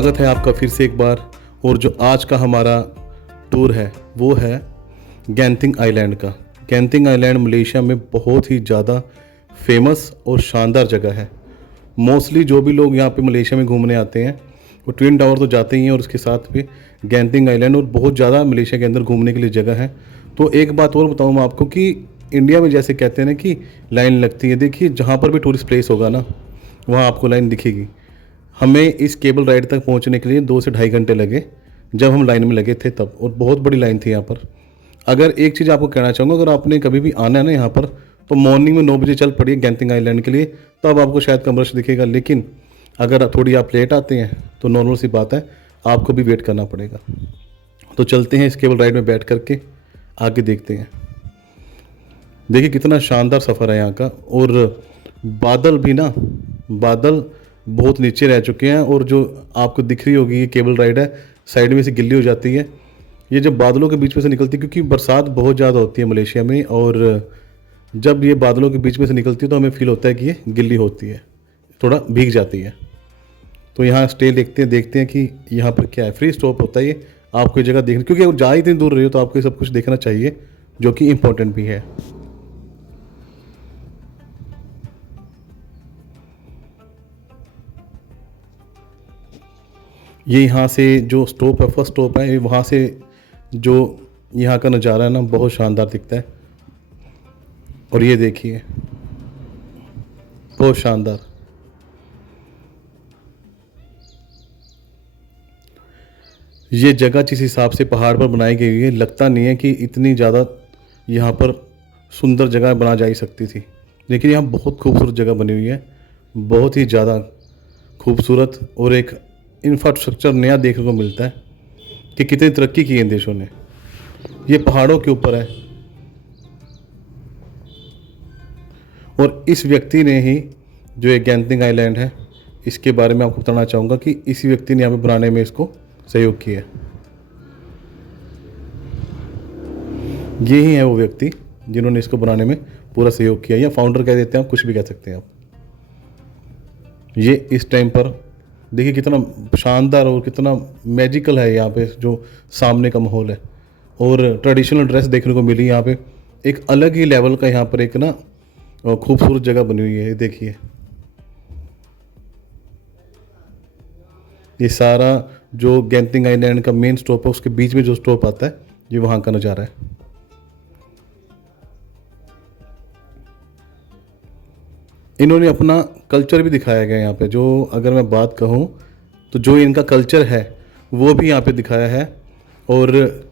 स्वागत है आपका फिर से एक बार। और जो आज का हमारा टूर है वो है गैंथिंग आइलैंड का। गैंथिंग आइलैंड मलेशिया में बहुत ही ज़्यादा फेमस और शानदार जगह है। मोस्टली जो भी लोग यहाँ पे मलेशिया में घूमने आते हैं वो ट्विन टावर तो जाते ही हैं, और उसके साथ भी गैंथिंग आइलैंड, और बहुत ज़्यादा मलेशिया के अंदर घूमने के लिए जगह है। तो एक बात और बताऊँ मैं आपको कि इंडिया में जैसे कहते हैं ना कि लाइन लगती है, देखिए जहाँ पर भी टूरिस्ट प्लेस होगा ना वहाँ आपको लाइन दिखेगी। हमें इस केबल राइड तक पहुंचने के लिए 2 से ढाई घंटे लगे जब हम लाइन में लगे थे तब, और बहुत बड़ी लाइन थी यहाँ पर। अगर एक चीज़ आपको कहना चाहूँगा, अगर आपने कभी भी आना है ना यहाँ पर, तो मॉर्निंग में 9 बजे चल पड़िए गैंथिंग आइलैंड के लिए, तब आपको शायद कम रश दिखेगा। लेकिन अगर थोड़ी आप लेट आते हैं तो नॉर्मल सी बात है, आपको भी वेट करना पड़ेगा। तो चलते हैं इस केबल राइड में बैठ करके आगे देखते हैं। देखिए कितना शानदार सफ़र है यहाँ का। और बादल भी ना, बादल बहुत नीचे रह चुके हैं, और जो आपको दिख रही होगी ये केबल राइड है, साइड में से गिल्ली हो जाती है। ये जब बादलों के बीच में से निकलती है, क्योंकि बरसात बहुत ज़्यादा होती है मलेशिया में, और जब ये बादलों के बीच में से निकलती है तो हमें फील होता है कि ये गिल्ली होती है, थोड़ा भीग जाती है। तो यहाँ स्टे देखते हैं कि यहाँ पर क्या है। फ्री स्टॉप होता है ये, आपको ये जगह देखनी, क्योंकि जहाँ इतनी दूर रही हो तो आपको ये सब कुछ देखना चाहिए, जो कि इम्पोर्टेंट भी है। ये यहाँ से जो स्टॉप है, फर्स्ट स्टॉप है, वहाँ से जो यहाँ का नज़ारा है ना बहुत शानदार दिखता है। और ये देखिए बहुत शानदार। ये जगह जिस हिसाब से पहाड़ पर बनाई गई है, लगता नहीं है कि इतनी ज़्यादा यहाँ पर सुंदर जगह बना जा सकती थी। लेकिन यहाँ बहुत खूबसूरत जगह बनी हुई है, बहुत ही ज़्यादा खूबसूरत। और एक इंफ्रास्ट्रक्चर नया देखने को मिलता है कि कितनी तरक्की की है इन देशों ने। ये पहाड़ों के ऊपर है, और इस व्यक्ति ने ही जो ये गैंथिंग आइलैंड है इसके बारे में आपको बताना चाहूँगा कि इसी व्यक्ति ने यहाँ पे बनाने में इसको सहयोग किया है। ये ही है वो व्यक्ति जिन्होंने इसको बनाने में पूरा सहयोग किया, या फाउंडर कह देते हैं आप, कुछ भी कह सकते हैं आप। ये इस टाइम पर देखिए कितना शानदार और कितना मैजिकल है यहाँ पे जो सामने का माहौल है। और ट्रेडिशनल ड्रेस देखने को मिली यहाँ पे, एक अलग ही लेवल का यहाँ पर एक ना खूबसूरत जगह बनी हुई है। देखिए ये सारा जो गैंथिंग आइलैंड का मेन स्टॉप है उसके बीच में जो स्टॉप आता है, ये वहाँ का नज़ारा है। इन्होंने अपना कल्चर भी दिखाया गया यहाँ पे। जो अगर मैं बात कहूँ तो जो इनका कल्चर है वो भी यहाँ पे दिखाया है, और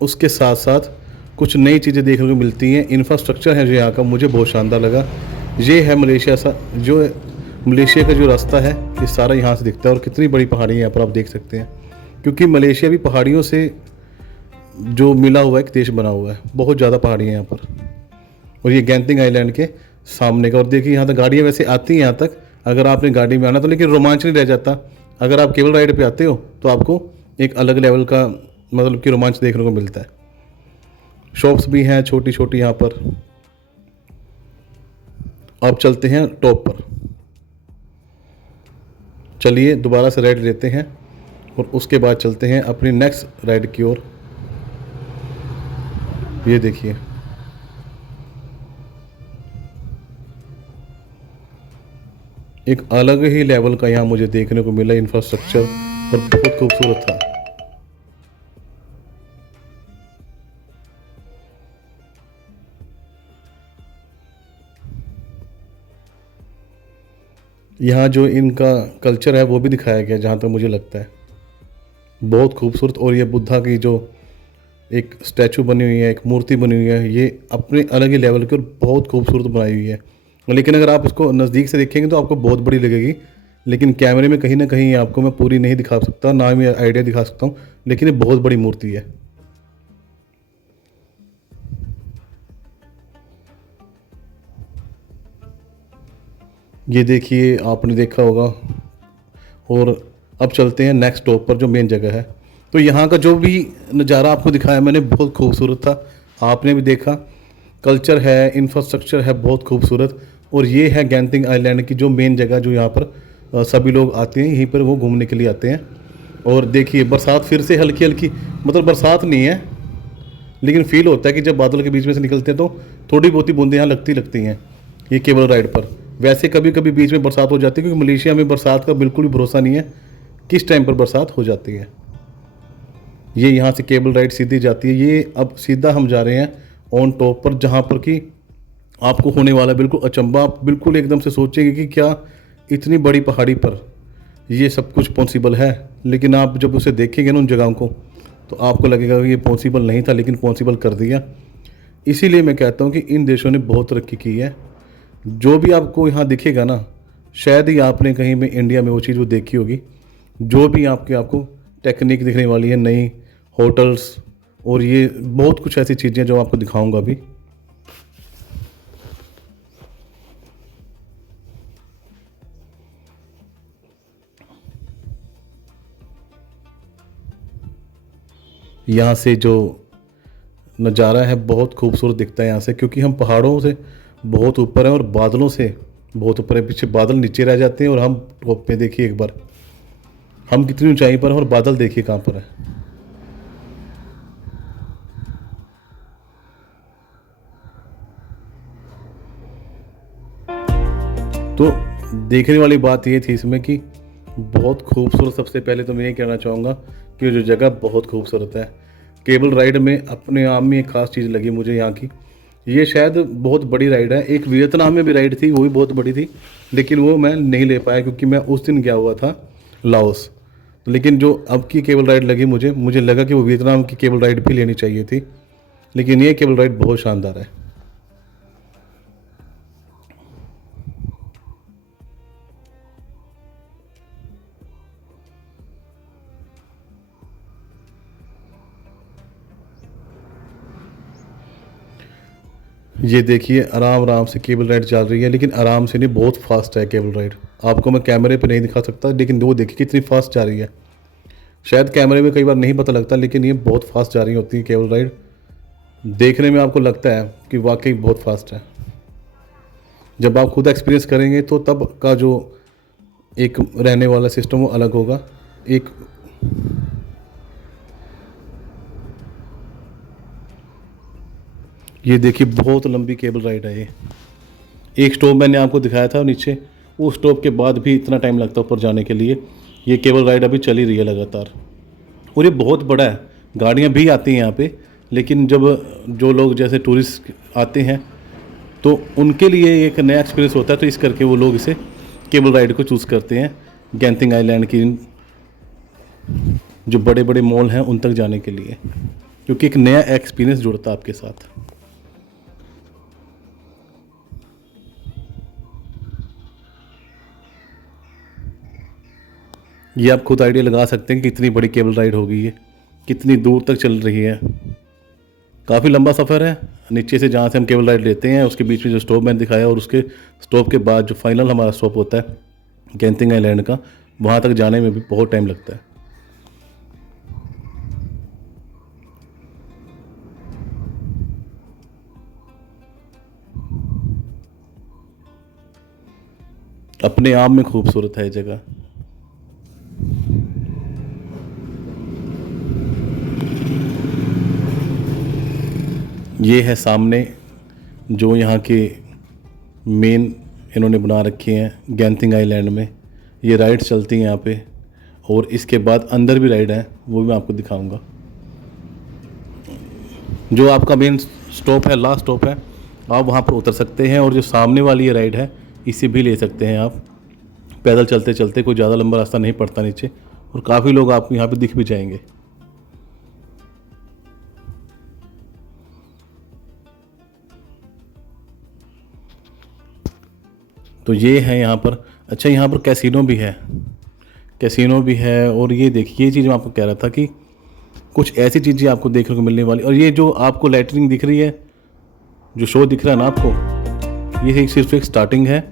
उसके साथ साथ कुछ नई चीज़ें देखने को मिलती हैं। इंफ्रास्ट्रक्चर है जो यहाँ का मुझे बहुत शानदार लगा। ये है मलेशिया सा, जो मलेशिया का जो रास्ता है ये सारा यहाँ से दिखता है। और कितनी बड़ी पहाड़ी है यहाँ पर आप देख सकते हैं, क्योंकि मलेशिया भी पहाड़ियों से जो मिला हुआ एक देश बना हुआ है। बहुत ज़्यादा पहाड़ियाँ यहाँ पर, और ये गैंथिंग आइलैंड के सामने का। और देखिए यहाँ तक गाड़ियाँ वैसे आती हैं यहाँ तक, अगर आपने गाड़ी में आना तो, लेकिन रोमांच नहीं रह जाता। अगर आप केबल राइड पे आते हो तो आपको एक अलग लेवल का मतलब कि रोमांच देखने को मिलता है। शॉप्स भी हैं छोटी छोटी यहाँ पर। अब चलते हैं टॉप पर। चलिए दोबारा से राइड लेते हैं और उसके बाद चलते हैं अपनी नेक्स्ट राइड की ओर। ये देखिए एक अलग ही लेवल का यहाँ मुझे देखने को मिला इंफ्रास्ट्रक्चर, और बहुत खूबसूरत था। यहाँ जो इनका कल्चर है वो भी दिखाया गया, जहाँ तक मुझे लगता है बहुत खूबसूरत। और ये बुद्धा की जो एक स्टैचू बनी हुई है, एक मूर्ति बनी हुई है, ये अपने अलग ही लेवल की और बहुत खूबसूरत बनाई हुई है। लेकिन अगर आप इसको नज़दीक से देखेंगे तो आपको बहुत बड़ी लगेगी, लेकिन कैमरे में कहीं ना कहीं आपको मैं पूरी नहीं दिखा सकता, ना ही मैं आइडिया दिखा सकता हूँ। लेकिन ये बहुत बड़ी मूर्ति है। ये देखिए आपने देखा होगा। और अब चलते हैं नेक्स्ट स्टॉप पर जो मेन जगह है। तो यहाँ का जो भी नज़ारा आपको दिखाया मैंने बहुत खूबसूरत था, आपने भी देखा। कल्चर है, इंफ्रास्ट्रक्चर है बहुत खूबसूरत। और ये है गैंथिंग आइलैंड की जो मेन जगह जो यहाँ पर सभी लोग आते हैं यहीं पर, वो घूमने के लिए आते हैं। और देखिए बरसात फिर से हल्की हल्की, मतलब बरसात नहीं है लेकिन फील होता है कि जब बादल के बीच में से निकलते हैं तो थोड़ी बहुत ही बूंदें यहाँ लगती हैं ये केबल राइड पर। वैसे कभी कभी बीच में बरसात हो जाती है, क्योंकि मलेशिया में बरसात का बिल्कुल भी भरोसा नहीं है किस टाइम पर बरसात हो जाती है। ये यहाँ से केबल राइड सीधी जाती है। ये अब सीधा हम जा रहे हैं ऑन टॉप पर, जहाँ पर कि आपको होने वाला बिल्कुल अचंभा। आप बिल्कुल एकदम से सोचेंगे कि क्या इतनी बड़ी पहाड़ी पर ये सब कुछ पॉसिबल है। लेकिन आप जब उसे देखेंगे ना उन जगहों को, तो आपको लगेगा कि ये पॉसिबल नहीं था, लेकिन पॉसिबल कर दिया। इसीलिए मैं कहता हूँ कि इन देशों ने बहुत तरक्की की है। जो भी आपको यहाँ दिखेगा ना, शायद ही आपने कहीं में इंडिया में वो चीज़ वो देखी होगी। जो भी आपको टेक्निक दिखने वाली है, नई होटल्स और ये बहुत कुछ ऐसी चीज़ें जो आपको दिखाऊंगा अभी। यहाँ से जो नज़ारा है बहुत खूबसूरत दिखता है यहाँ से, क्योंकि हम पहाड़ों से बहुत ऊपर हैं और बादलों से बहुत ऊपर है। पीछे बादल नीचे रह जाते हैं और हम टॉप पे। देखिए एक बार हम कितनी ऊंचाई पर हैं और बादल देखिए कहाँ पर है। तो देखने वाली बात ये थी इसमें कि बहुत खूबसूरत। सबसे पहले तो मैं ये कहना चाहूँगा कि जो जगह बहुत खूबसूरत है। केबल राइड में अपने आप में एक ख़ास चीज़ लगी मुझे यहाँ की। ये शायद बहुत बड़ी राइड है। एक वियतनाम में भी राइड थी, वो भी बहुत बड़ी थी, लेकिन वो मैं नहीं ले पाया क्योंकि मैं उस दिन गया हुआ था लाओस। लेकिन जो अब की केबल राइड लगी मुझे लगा कि वो वियतनाम की केबल राइड भी लेनी चाहिए थी, लेकिन ये केबल राइड बहुत शानदार है। ये देखिए आराम आराम से केबल राइड चल रही है, लेकिन आराम से नहीं, बहुत फास्ट है केबल राइड। आपको मैं कैमरे पे नहीं दिखा सकता, लेकिन वो देखिए कितनी फास्ट जा रही है। शायद कैमरे में कई बार नहीं पता लगता, लेकिन ये बहुत फास्ट जा रही होती है केबल राइड। देखने में आपको लगता है कि वाकई बहुत फास्ट है। जब आप खुद एक्सपीरियंस करेंगे तो तब का जो एक रहने वाला सिस्टम वो अलग होगा। एक ये देखिए बहुत लंबी केबल राइड है ये। एक स्टॉप मैंने आपको दिखाया था नीचे, वो स्टॉप के बाद भी इतना टाइम लगता है ऊपर जाने के लिए। ये केबल राइड अभी चल ही रही है लगातार, और ये बहुत बड़ा है। गाड़ियाँ भी आती हैं यहाँ पे, लेकिन जब जो लोग जैसे टूरिस्ट आते हैं तो उनके लिए एक नया एक्सपीरियंस होता है, तो इस करके वो लोग इसे केबल राइड को चूज़ करते हैं गेंथिंग आइलैंड की जो बड़े बड़े मॉल हैं उन तक जाने के लिए, क्योंकि एक नया एक्सपीरियंस जुड़ता है आपके साथ। ये आप खुद आइडिया लगा सकते हैं कि कितनी बड़ी केबल राइड होगी ये, कितनी दूर तक चल रही है। काफ़ी लंबा सफ़र है। नीचे से जहाँ से हम केबल राइड लेते हैं उसके बीच में जो स्टॉप मैंने दिखाया, और उसके स्टॉप के बाद जो फाइनल हमारा स्टॉप होता है गेंथिंग आइलैंड का, वहाँ तक जाने में भी बहुत टाइम लगता है। अपने आप में खूबसूरत है ये जगह। ये है सामने जो यहाँ के मेन इन्होंने बना रखे हैं गेंथिंग आइलैंड में। ये राइड्स चलती हैं यहाँ पे, और इसके बाद अंदर भी राइड है, वो भी मैं आपको दिखाऊंगा। जो आपका मेन स्टॉप है, लास्ट स्टॉप है, आप वहाँ पर उतर सकते हैं। और जो सामने वाली ये राइड है इसे भी ले सकते हैं आप। पैदल चलते चलते, कोई ज़्यादा लंबा रास्ता नहीं पड़ता नीचे, और काफ़ी लोग आपको यहाँ पे दिख भी जाएंगे। तो ये है यहाँ पर। अच्छा, यहाँ पर कैसीनो भी है, कैसीनो भी है। और ये देखिए, ये चीज़ मैं आपको कह रहा था कि कुछ ऐसी चीज़ें आपको देखने को मिलने वाली। और ये जो आपको लाइटनिंग दिख रही है, जो शो दिख रहा है ना आपको, ये सिर्फ एक स्टार्टिंग है।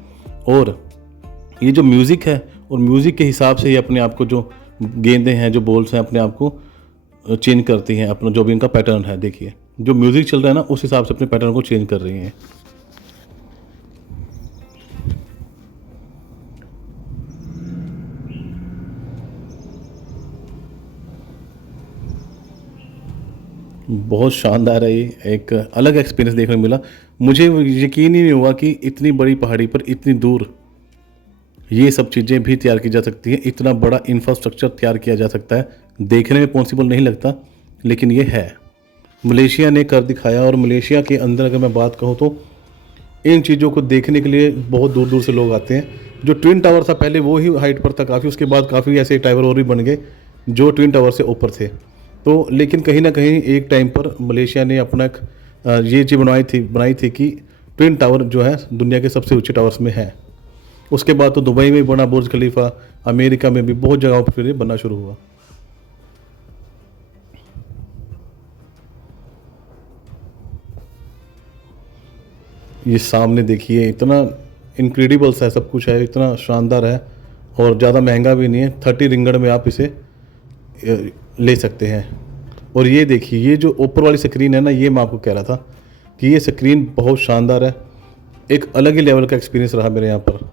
और ये जो म्यूज़िक है, और म्यूज़िक के हिसाब से ही अपने आप को जो गेंदें हैं, जो बॉल्स हैं, अपने आप को चेंज करती हैं। अपना जो भी इनका पैटर्न है, देखिए जो म्यूज़िक चल रहा है ना, उस हिसाब से अपने पैटर्न को चेंज कर रही हैं। बहुत शानदार है ये, एक अलग एक्सपीरियंस देखने को मिला। मुझे यकीन ही नहीं हुआ कि इतनी बड़ी पहाड़ी पर इतनी दूर ये सब चीज़ें भी तैयार की जा सकती हैं, इतना बड़ा इंफ्रास्ट्रक्चर तैयार किया जा सकता है। देखने में पॉसिबल नहीं लगता, लेकिन ये है। मलेशिया ने कर दिखाया। और मलेशिया के अंदर अगर मैं बात कहूँ तो इन चीज़ों को देखने के लिए बहुत दूर दूर से लोग आते हैं। जो ट्विन टावर था पहले वो ही हाइट पर था काफ़ी, उसके बाद काफ़ी ऐसे टावर और भी बन गए जो ट्विन टावर से ऊपर थे। तो लेकिन कहीं ना कहीं एक टाइम पर मलेशिया ने अपना एक ये चीज़ बनाई थी कि ट्विन टावर जो है दुनिया के सबसे ऊंचे टावर्स में है। उसके बाद तो दुबई में बना बुर्ज खलीफा, अमेरिका में भी बहुत जगहों पर फिर ये बनना शुरू हुआ। ये सामने देखिए, इतना इनक्रेडिबल सा सब कुछ है, इतना शानदार है और ज़्यादा महंगा भी नहीं है। 30 रिंगड़ में आप इसे ले सकते हैं। और ये देखिए, ये जो ऊपर वाली स्क्रीन है ना, ये मैं आपको कह रहा था कि ये स्क्रीन बहुत शानदार है। एक अलग ही लेवल का एक्सपीरियंस रहा मेरे यहाँ पर।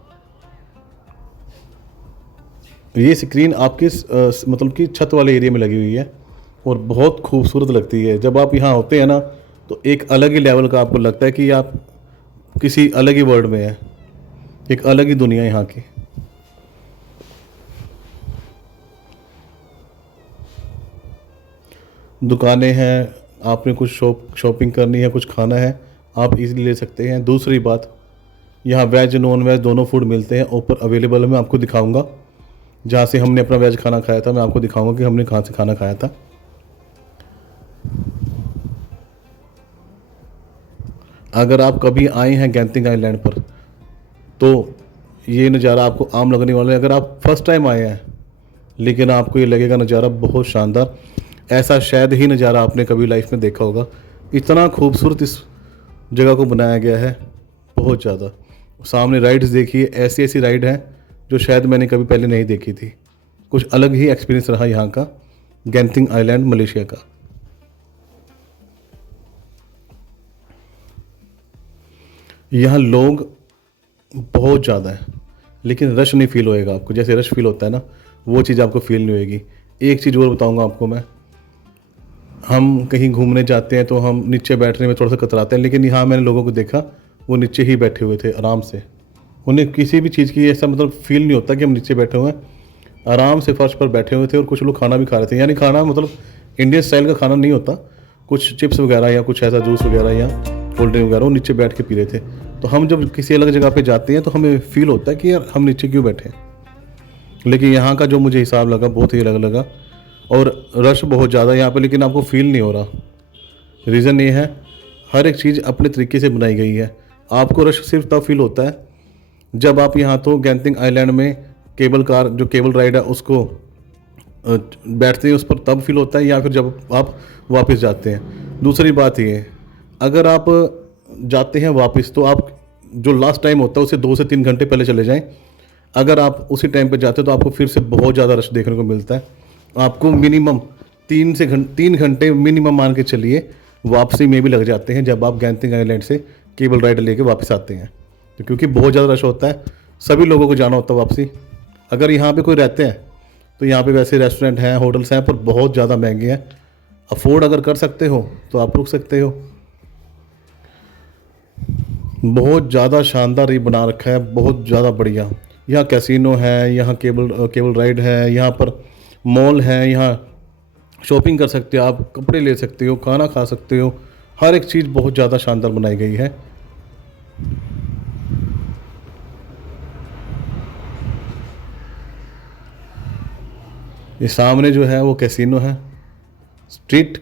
ये स्क्रीन आपके मतलब कि छत वाले एरिया में लगी हुई है और बहुत खूबसूरत लगती है। जब आप यहाँ होते हैं ना तो एक अलग ही लेवल का आपको लगता है कि आप किसी अलग ही वर्ल्ड में हैं, एक अलग ही दुनिया यहाँ की। दुकानें हैं, आपने कुछ शॉपिंग करनी है, कुछ खाना है, आप इजीली ले सकते हैं। दूसरी बात, यहाँ वेज नॉन वेज दोनों फूड मिलते हैं, ऊपर अवेलेबल है। मैं आपको दिखाऊंगा जहाँ से हमने अपना वेज खाना खाया था, मैं आपको दिखाऊंगा कि हमने कहाँ से खाना खाया था। अगर आप कभी आए हैं गेंटिंग आइलैंड पर तो ये नज़ारा आपको आम लगने वाला है। अगर आप फर्स्ट टाइम आए हैं लेकिन आपको ये लगेगा नज़ारा बहुत शानदार। ऐसा शायद ही नज़ारा आपने कभी लाइफ में देखा होगा। इतना खूबसूरत इस जगह को बनाया गया है, बहुत ज़्यादा। सामने राइड्स देखिए, ऐसी ऐसी राइड हैं जो शायद मैंने कभी पहले नहीं देखी थी। कुछ अलग ही एक्सपीरियंस रहा यहाँ का, गेंटिंग आइलैंड मलेशिया का। यहाँ लोग बहुत ज़्यादा है लेकिन रश नहीं फील होएगा आपको। जैसे रश फील होता है ना, वो चीज़ आपको फील नहीं होएगी। एक चीज़ और बताऊंगा आपको मैं, हम कहीं घूमने जाते हैं तो हम नीचे बैठने में थोड़ा सा कतराते हैं, लेकिन यहाँ मैंने लोगों को देखा वो नीचे ही बैठे हुए थे आराम से। उन्हें किसी भी चीज़ की ऐसा मतलब फील नहीं होता कि हम नीचे बैठे हुए हैं, आराम से फर्श पर बैठे हुए थे। और कुछ लोग खाना भी खा रहे थे, यानी खाना मतलब इंडियन स्टाइल का खाना नहीं होता, कुछ चिप्स वगैरह या कुछ ऐसा जूस वगैरह या कोल्ड ड्रिंक वगैरह वो नीचे बैठ के पी रहे थे। तो हम जब किसी अलग जगह पे जाते हैं तो हमें फील होता है कि यार हम नीचे क्यों बैठे हैं। लेकिन यहाँ का जो मुझे हिसाब लगा बहुत ही अलग लगा। और रश बहुत ज़्यादा यहाँ पे, लेकिन आपको फील नहीं हो रहा। रीज़न ये है, हर एक चीज़ अपने तरीके से बनाई गई है। आपको रश सिर्फ तब फील होता है जब आप यहाँ तो गेंटिंग आइलैंड में केबल कार जो केबल राइड है उसको बैठते हैं उस पर, तब फील होता है, या फिर जब आप वापस जाते हैं। दूसरी बात ये, अगर आप जाते हैं वापस तो आप जो लास्ट टाइम होता है उससे 2 से 3 घंटे पहले चले जाएं। अगर आप उसी टाइम पे जाते हो तो आपको फिर से बहुत ज़्यादा रश देखने को मिलता है। आपको मिनिमम 3 घंटे मिनिमम मान के चलिए वापसी में भी लग जाते हैं जब आप गेंटिंग आइलैंड से केबल राइड लेके वापस आते हैं। तो क्योंकि बहुत ज़्यादा रश होता है, सभी लोगों को जाना होता है वापसी। अगर यहाँ पे कोई रहते हैं तो यहाँ पे वैसे रेस्टोरेंट हैं, होटल्स हैं, पर बहुत ज़्यादा महंगे हैं। अफोर्ड अगर कर सकते हो तो आप रुक सकते हो। बहुत ज़्यादा शानदार ये बना रखा है, बहुत ज़्यादा बढ़िया। यहाँ कैसीनो है, यहाँ केबल राइड है, यहाँ पर मॉल है, यहाँ शॉपिंग कर सकते हो, आप कपड़े ले सकते हो, खाना खा सकते हो। हर एक चीज़ बहुत ज़्यादा शानदार बनाई गई है। ये सामने जो है वो कैसीनो है, स्ट्रीट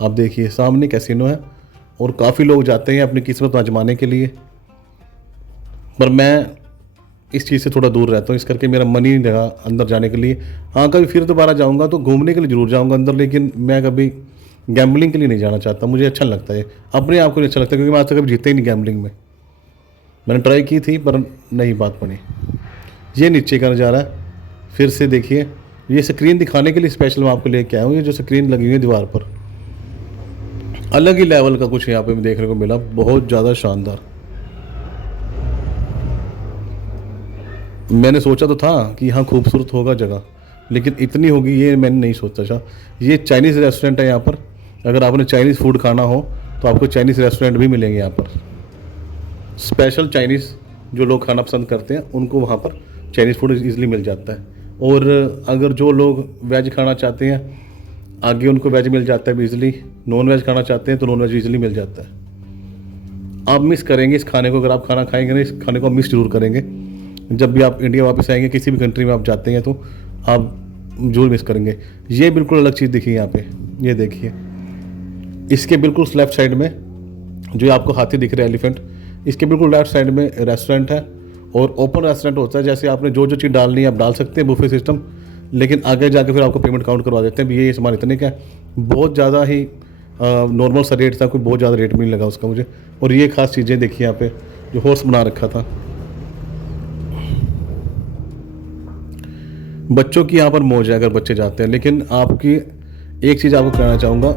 आप देखिए सामने कैसीनो है और काफ़ी लोग जाते हैं अपनी किस्मत आजमाने के लिए। पर मैं इस चीज़ से थोड़ा दूर रहता हूँ, इस करके मेरा मन ही नहीं लगा अंदर जाने के लिए। हाँ, कभी फिर दोबारा जाऊँगा तो घूमने के लिए ज़रूर जाऊँगा अंदर, लेकिन मैं कभी गैम्बलिंग के लिए नहीं जाना चाहता। मुझे अच्छा लगता है, अपने आप को नहीं अच्छा लगता, क्योंकि मैं आज तक कभी जीता ही नहीं गैम्बलिंग में। मैंने ट्राई की थी पर नहीं बात बनी। ये नीचे का नज़ारा है, फिर से देखिए। ये स्क्रीन दिखाने के लिए स्पेशल मैं आपको लेके आया हूँ। ये जो स्क्रीन लगी हुई है दीवार पर, अलग ही लेवल का कुछ यहाँ पे देखने को मिला, बहुत ज़्यादा शानदार। मैंने सोचा तो था कि यहाँ खूबसूरत होगा जगह, लेकिन इतनी होगी ये मैंने नहीं सोचा था। ये चाइनीज़ रेस्टोरेंट है यहाँ पर, अगर आपने चाइनीज़ फूड खाना हो तो आपको चाइनीज़ रेस्टोरेंट भी मिलेंगे यहाँ पर। स्पेशल चाइनीज़ जो लोग खाना पसंद करते हैं उनको वहाँ पर चाइनीज़ फूड इजीली मिल जाता है। और अगर जो लोग वेज खाना चाहते हैं आगे उनको वेज मिल जाता है ईजिली, नॉन वेज खाना चाहते हैं तो नॉन वेज ईजिली मिल जाता है। आप मिस करेंगे इस खाने को, अगर आप खाना खाएंगे ना इस खाने को आप मिस जरूर करेंगे। जब भी आप इंडिया वापस आएंगे, किसी भी कंट्री में आप जाते हैं तो आप जरूर मिस करेंगे। ये बिल्कुल अलग चीज़ दिखी यहाँ पे, ये देखिए इसके बिल्कुल लेफ्ट साइड में जो आपको हाथी दिख रहा है एलिफेंट, इसके बिल्कुल लेफ्ट साइड में रेस्टोरेंट है। और ओपन रेस्टोरेंट होता है, जैसे आपने जो जो चीज़ डालनी है आप डाल सकते हैं, बुफे सिस्टम। लेकिन आगे जाके फिर आपको पेमेंट काउंट करवा देते हैं भी ये सामान इतने का है। बहुत ज़्यादा ही नॉर्मल सा रेट था, कोई बहुत ज़्यादा रेट भी नहीं लगा उसका मुझे। और ये खास चीज़ें देखिए यहाँ पे जो हॉर्स बना रखा था, बच्चों की यहाँ पर मौज है अगर बच्चे जाते हैं। लेकिन आपकी एक चीज़ आपको कहना चाहूँगा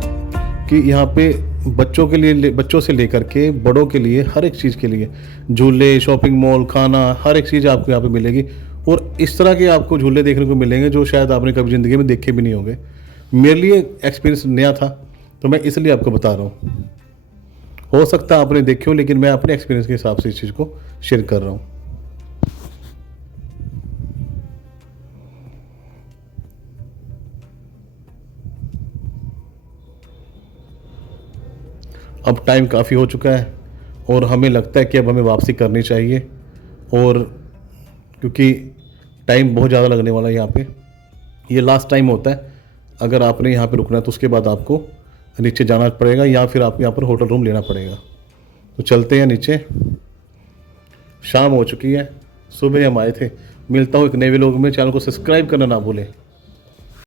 कि यहाँ पे बच्चों के लिए, बच्चों से लेकर के बड़ों के लिए, हर एक चीज़ के लिए झूले, शॉपिंग मॉल, खाना, हर एक चीज़ आपको यहाँ पे मिलेगी। और इस तरह के आपको झूले देखने को मिलेंगे जो शायद आपने कभी ज़िंदगी में देखे भी नहीं होंगे। मेरे लिए एक्सपीरियंस नया था तो मैं इसलिए आपको बता रहा हूँ। हो सकता है आपने देखे हो, लेकिन मैं अपने एक्सपीरियंस के हिसाब से इस चीज़ को शेयर कर रहा हूँ। अब टाइम काफ़ी हो चुका है और हमें लगता है कि अब हमें वापसी करनी चाहिए। और क्योंकि टाइम बहुत ज़्यादा लगने वाला है यहाँ पे, ये लास्ट टाइम होता है। अगर आपने यहाँ पे रुकना है तो उसके बाद आपको नीचे जाना पड़ेगा या फिर आपको यहाँ पर होटल रूम लेना पड़ेगा। तो चलते हैं नीचे, शाम हो चुकी है, सुबह हम आए थे। मिलता हूँ एक नए व्लॉग में, चैनल को सब्सक्राइब करना ना भूलें।